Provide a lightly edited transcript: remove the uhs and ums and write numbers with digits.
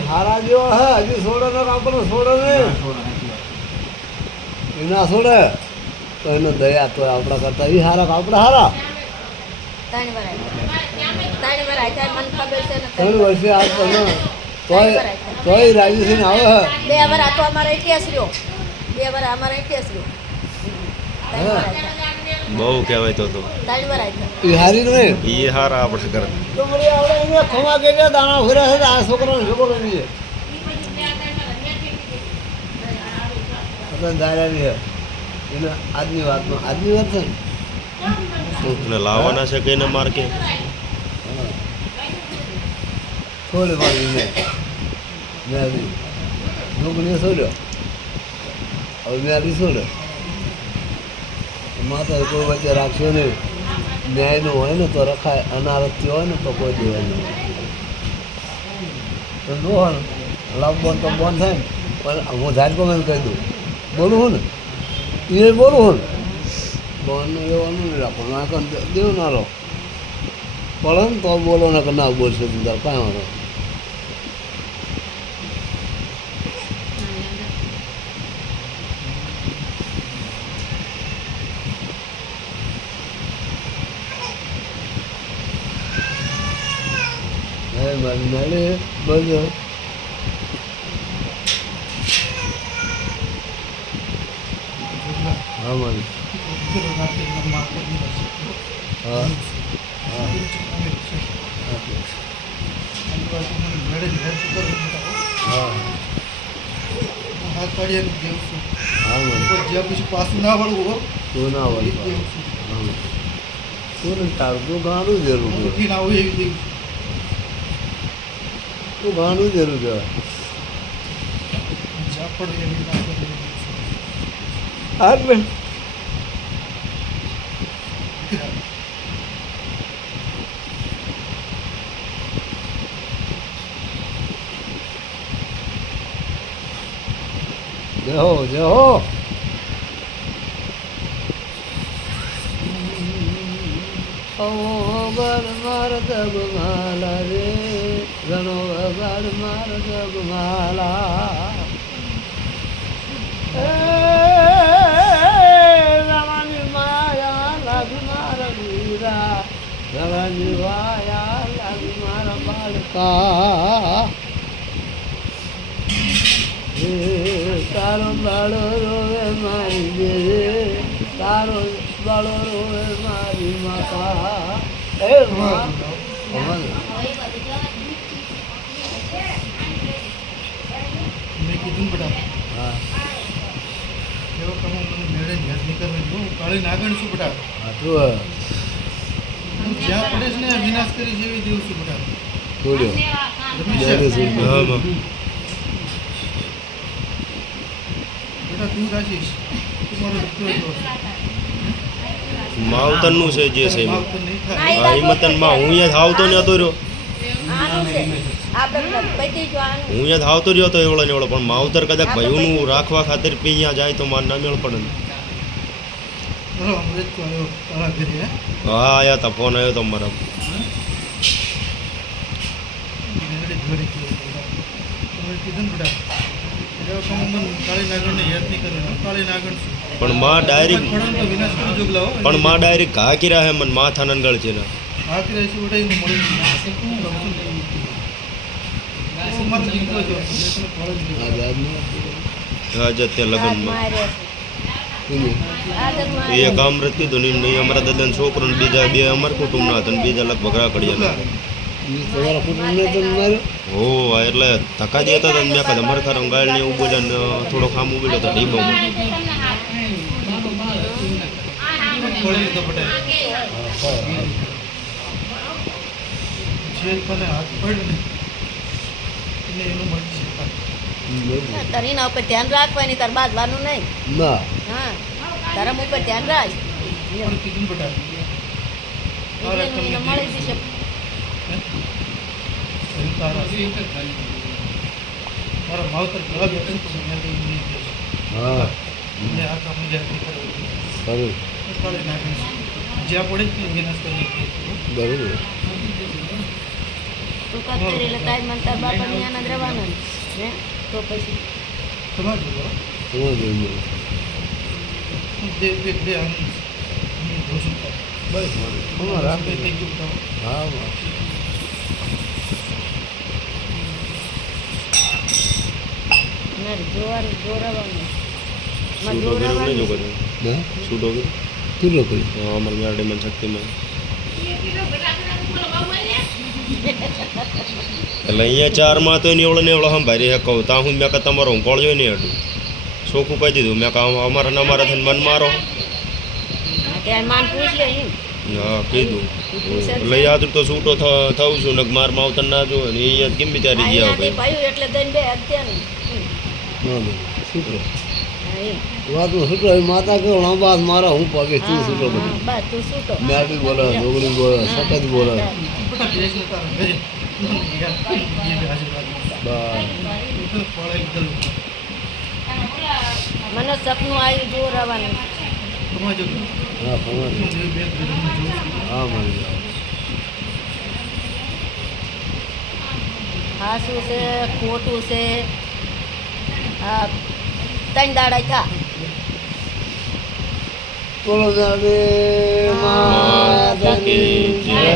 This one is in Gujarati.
હારા જેવો હે હજી છોડે ને આપણને છોડે ને એ ના છોડે તો એને દયા તો આપણા કરતા એ હારા આપણા હારા 3 વર્ષે આજ પણ તોય રાજી થઈને આવે હે 2 વાર આ તો અમારો ઇતિહાસ રહ્યો 2 વાર અમારો ઇતિહાસ રહ્યો બહુ કહેવાય તો 3 વાર આવ્યા એ હારી નહીં એ હારા આપણે કરે તો મળી આવડે એને ખમા કે દાણા ફર્યા છે આ છોકરાને છોકરો નહીં છે દાયરાની છે એને આજની વાત છે ને લાવવાના છે કઈને માર્કે છોડે મારી મેં છોકરીએ છોડ્યો હવે મેં છોડ્યો માતા કોઈ વચ્ચે રાખશો નહીં ન્યાયનું હોય ને તો રખાય અનારતથી હોય ને તો કોઈ દેવાય નહીં તો જુઓ ને લાભ બંધ તો બંધ થાય ને પણ હું ધારકો મેં કહી દઉં બોલું હું ને એ બોલું હું ને બંધનું એવાનું નહીં રાખવાનું આ દેવું ના રહો પડે ને તો બોલો ને કે ના બોલશે તાર કાંઈ વાંધો મળે બધું હા મારી હા પાછું ના વળવું તું ના વળી તું ને તારું તું ઘણું જરૂર ના હોય એવી દેવું તું ઘણું જરૂર કહેવાય હા બેન જય હો વગર માર દગમાલા રે ઘણો વગર માર દગમાલા રવાની માયા લાગી મારા વીરા રવાની વાયા લાગી મારા બાળકા તારો બાળો રોવે મારી દેવે તારો બાળો રોવે મારી માતા એ માં મેં કીધું બેટા હા એવો કામ મને મેળે યાદ નહીં કરવાનું હું કાળી નાગણ છું બેટા હા તું હું જ્યાં પડે છે ને વિનાશ કરી જેવી દેવું છું બેટા છોડ્યો હા બેટા તું રાજીશ તું મારો દીકરો છો માવતરનું છે જે છે માફ તો નહીં થાય હા હિંમતન માં હું અહીંયા આવતો ને હતો રહ્યો આનું છે આપણે પૈકી જો આનું હું અહીંયા આવતો રહ્યો તો એવડો ને એવડો પણ માવતર કદાચ ભાઈઓનું રાખવા ખાતર પી અહીંયા જાય તો મારે ના મેળ પડે ને ચલો અમૃત તો આવ્યો તારા ઘરે હે હા આયા તા ફોન આવ્યો તો મારા મેળે ઘરે ગયો તમે કીધું ને બેટા એવો કામ મને કાળી નાગણને યાદ નહીં કરવાનું કાળી નાગણ છું પણ માં ડાયરેક્ટ પડે તો વિનાશ કરી જોગલા હો પણ માં ડાયરેક્ટ ઘા કર્યા હે મને માથા નંગળ છે ને આખી રહી છે બેટા એનું મળી મારો દીકરો છો મેં તને ફળ દીધું આજ અત્યારે લગ્નમાં મારે એ એક અમૃત કીધું ને નહીં અમારા દાદાના છોકરો ને બીજા 2 અમારા કુટુંબના હતા ને બીજા લગભગ રાખડિયા તમારા કુટુંબને તો માર્યો હો એટલે ધક્કા દેતા હતા ને મેં કદા મરખા ગાળ ને એવું બોલ્યા ને થોડો ખામ ઉભેલો તો ઢીબામાં ફળ લીધો બેટા જે તને હાથ પડે ને એને એનું મળશે તારે એના ઉપર ધ્યાન રાખવાની તાર બાજવાનું નહીં ના હા તારા ઉપર ધ્યાન રાખ પણ કીધું બેટા એને મળી જશે મારા માવતર ઘણા બેઠા તો મેં નહીં હા મેં આ કામ યાદ નહીં કરવું ખરું કાઢી નાખીશ જ્યાં પડે જ વિનાશ કરી નાખીએ. બરોબર તું કદ કરી એટલે તારી મને તાર બાપાની આનંદ રહેવાનો ને. હે તો પછી તમારે જોવો. તમારે જોઈએ બે આનંદ જોશું બસ તમારે રાખે થઈ ગયું તો હા બસ. મારે જોવાનું જોરાવાનું માં છૂટો કર્યો નહીં જો જોરાવાનું કર્યો ને છૂટો કર્યો કેટલો કર્યો અમારે મેરડીમાં શક્તિમાં એટલે અહીંયા ચારમાં તો એની એવડો ને એવડો સંભાળી કહું ત્યાં હું મેં કાં તમારો હું કોળ્યો નહીં હતું ચોખ્ખું કહી દીધું મેં કાં અમારા ને અમારા થઈને મન મારો ત્યારે માન પૂછ લે એમ હા કીધું એટલે યાદ તો છૂટો થવું છું ને મારમાં આવતા ના જો ને અહીંયા કેમ બિચારી ગયા અહીંયાથી ભાઈ પાયું એટલે દઈને બે અત્યારે ના ના છૂટો હા એમ વાતમાં છૂટો એ માતા કેવો લાંબા હાથ મારા હું પગે તું છૂટો હા, બધું બસ તું છૂટો મેરડી બોલે ડોગરી બોલે સખત બોલે બધા ભેજ નતા ઘરે આશીર્વાદ બસ ફળે લીધેલું મને સપનું આવ્યું જોરાવાનું તમારે જો હા તમારે બે જોઉં હા મારી હાસું છે ખોટું છે હા ત્રણ દાડા થા બોલો મેરડી માતા કી જય